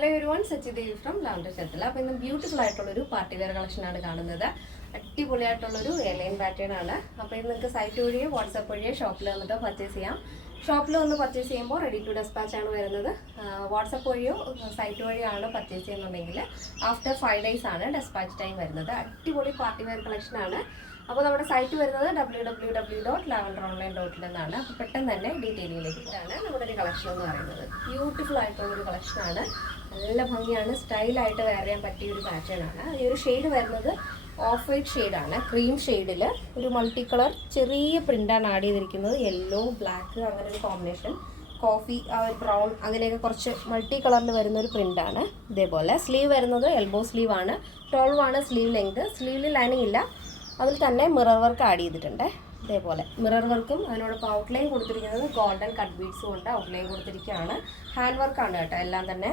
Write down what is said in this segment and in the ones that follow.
Hello everyone, Sachi Devi from Lavender Chethala. അപ്പോൾ ഇന്ന് beautiful ആയിട്ടുള്ള ഒരു പാർട്ടി വെയർ കളക്ഷൻ ആണ് കാണുന്നത്. അടിപൊളിയായിട്ടുള്ള ഒരു എലൈൻ പാറ്റേൺ ആണ്. അപ്പോൾ ഇത് നിങ്ങൾക്ക് സൈറ്റ് വഴിയോ വാട്സ്ആപ്പ് വഴിയോ ഷോപ്പിൽ വന്നിട്ട് പർച്ചേസ് ചെയ്യാം. ഷോപ്പിൽ വന്ന് പർച്ചേസ് ചെയ്യുമ്പോൾ റെഡി ടു ഡെസ്പാച്ച് ആണ് വരുന്നത്. വാട്സ്ആപ്പ് വഴിയോ സൈറ്റ് വഴിയോ ആണ് പർച്ചേസ് ചെയ്യുന്നുണ്ടെങ്കിൽ ആഫ്റ്റർ 5 days ആണ് ഡെസ്പാച്ച് ടൈം വരുന്നത്. അടിപൊളി പാർട്ടി വെയർ കളക്ഷൻ ആണ്. അപ്പോൾ നമ്മുടെ സൈറ്റ് വരുന്നത് www.lavenderonline.in എന്നാണ്. അപ്പോൾ പെട്ടെന്ന് തന്നെ ഡീറ്റെയിലിലേക്ക് പോകാനാണ് നമ്മുടെ ഒരു കളക്ഷൻ എന്ന് പറയുന്നത്. ബ്യൂട്ടിഫുൾ ആയിട്ടുള്ളൊരു കളക്ഷനാണ്. നല്ല ഭംഗിയാണ്, സ്റ്റൈലായിട്ട് വെയർ ചെയ്യാൻ പറ്റിയ ഒരു പാറ്റേൺ ആണ്. ഈ ഒരു ഷെയ്ഡ് വരുന്നത് ഓഫ് വൈറ്റ് ഷെയ്ഡാണ്, ക്രീം ഷെയ്ഡിൽ ഒരു മൾട്ടി കളർ ചെറിയ പ്രിൻ്റാണ് ആഡ് ചെയ്തിരിക്കുന്നത്. യെല്ലോ, ബ്ലാക്ക് അങ്ങനെ ഒരു കോമ്പിനേഷൻ, കോഫി, ബ്രൗൺ അങ്ങനെയൊക്കെ കുറച്ച് മൾട്ടി കളറിൽ വരുന്ന ഒരു പ്രിൻ്റാണ്. ഇതേപോലെ സ്ലീവ് വരുന്നത് എൽബോ സ്ലീവ് ആണ്. 12 ആണ് സ്ലീവ് ലെങ്ത്. സ്ലീവിൽ ലൈനിങ് ഇല്ല, അതിൽ തന്നെ മിറർ വർക്ക് ആഡ് ചെയ്തിട്ടുണ്ട്. ഇതേപോലെ മിറർ വർക്കും അതിനോടൊപ്പം ഔട്ട്ലൈൻ കൊടുത്തിരിക്കുന്നത് ഗോൾഡൻ കട്ട് ബീഡ്സും കൊണ്ട് ഔട്ട്ലൈൻ കൊടുത്തിരിക്കുകയാണ്. ഹാൻഡ് വർക്കാണ് കേട്ടോ എല്ലാം തന്നെ.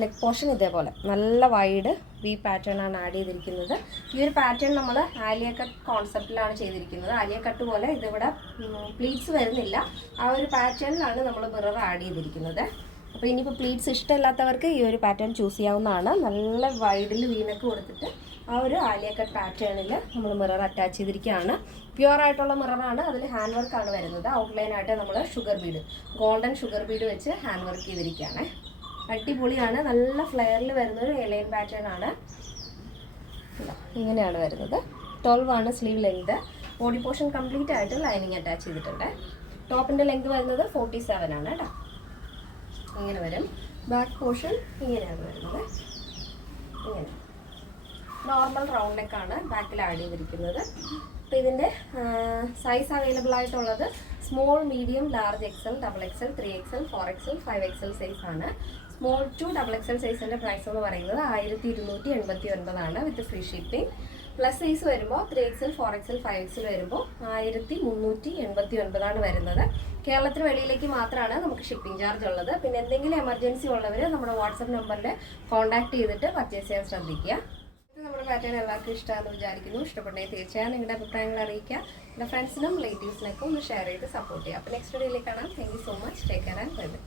നെക്ക് പോർഷൻ ഇതേപോലെ നല്ല വൈഡ് വി പാറ്റേൺ ആണ് ആഡ് ചെയ്തിരിക്കുന്നത്. ഈ ഒരു പാറ്റേൺ നമ്മൾ ആലിയ കട്ട് കോൺസെപ്റ്റിലാണ് ചെയ്തിരിക്കുന്നത്. ആലിയ കട്ട് പോലെ ഇതിവിടെ പ്ലീറ്റ്സ് വരുന്നില്ല. ആ ഒരു പാറ്റേണിലാണ് നമ്മൾ മിറർ ആഡ് ചെയ്തിരിക്കുന്നത്. അപ്പോൾ ഇനിയിപ്പോൾ പ്ലീറ്റ്സ് ഇഷ്ടമില്ലാത്തവർക്ക് ഈ ഒരു പാറ്റേൺ ചൂസ് ചെയ്യാവുന്നതാണ്. നല്ല വൈഡിൽ വീനക്ക് കൊടുത്തിട്ട് ആ ഒരു ആലിയ കട്ട് പാറ്റേണിൽ നമ്മൾ മിറർ അറ്റാച്ച് ചെയ്തിരിക്കുകയാണ്. പ്യുവർ ആയിട്ടുള്ള മിററാണ്. അതിൽ ഹാൻഡ് വർക്കാണ് വരുന്നത്. ഔട്ട്ലൈനായിട്ട് നമ്മൾ sugar Bede, golden sugar Bede വെച്ച് ഹാൻഡ് വർക്ക് ചെയ്തിരിക്കുകയാണ്. അടിപൊളിയാണ്. നല്ല ഫ്ലെയറിൽ വരുന്നൊരു എലൈൻ പാറ്റേൺ ആണ്. ഇങ്ങനെയാണ് വരുന്നത്. 12 ആണ് sleeve length. Body portion complete ആയിട്ട് ലൈനിങ് അറ്റാച്ച് ചെയ്തിട്ടുണ്ട്. ടോപ്പിൻ്റെ ലെങ്ത് വരുന്നത് 47 ആണ് കേട്ടോ. ഇങ്ങനെ വരും. ബാക്ക് പോർഷൻ ഇങ്ങനെയാണ് വരുന്നത്. ഇങ്ങനെ നോർമൽ റൗണ്ട് നെക്കാണ് ബാക്കിൽ ആഡ് ചെയ്തിരിക്കുന്നത്. അപ്പോൾ ഇതിൻ്റെ സൈസ് അവൈലബിൾ ആയിട്ടുള്ളത് small, medium, large, XL, XXL, 3XL, 4XL, 5XL size ആണ്. സ്മോൾ ടു XXL സൈസിൻ്റെ പ്രൈസ് എന്ന് പറയുന്നത് 1289 ആണ് വിത്ത് ഫ്രീ ഷിപ്പിംഗ്. പ്ലസ് സൈസ് വരുമ്പോൾ 3XL, 4XL, 5XL വരുമ്പോൾ 1389 ആണ് വരുന്നത്. കേരളത്തിന് വെളിയിലേക്ക് മാത്രമാണ് നമുക്ക് ഷിപ്പിംഗ് ചാർജ് ഉള്ളത്. പിന്നെ എന്തെങ്കിലും എമർജൻസി ഉള്ളവർ നമ്മുടെ വാട്സപ്പ് നമ്പറിൽ കോൺടാക്ട് ചെയ്തിട്ട് പർച്ചേസ് ചെയ്യാൻ ശ്രദ്ധിക്കുക. നമ്മുടെ പാറ്റേൺ എല്ലാവർക്കും ഇഷ്ടമാണെന്ന് വിചാരിക്കുന്നു. ഇഷ്ടപ്പെട്ടെങ്കിൽ തീർച്ചയായും നിങ്ങളുടെ അഭിപ്രായങ്ങൾ അറിയിക്കുക. എൻ്റെ ഫ്രണ്ട്സിനും റിലേറ്റീവ്സിനൊക്കെ ഒന്ന് ഷെയർ ചെയ്ത് സപ്പോർട്ട് ചെയ്യുക. അപ്പോൾ നെക്സ്റ്റ് വീഡിയോയിലേക്ക് കാണാം. Thank you so much. Take care and bye bye.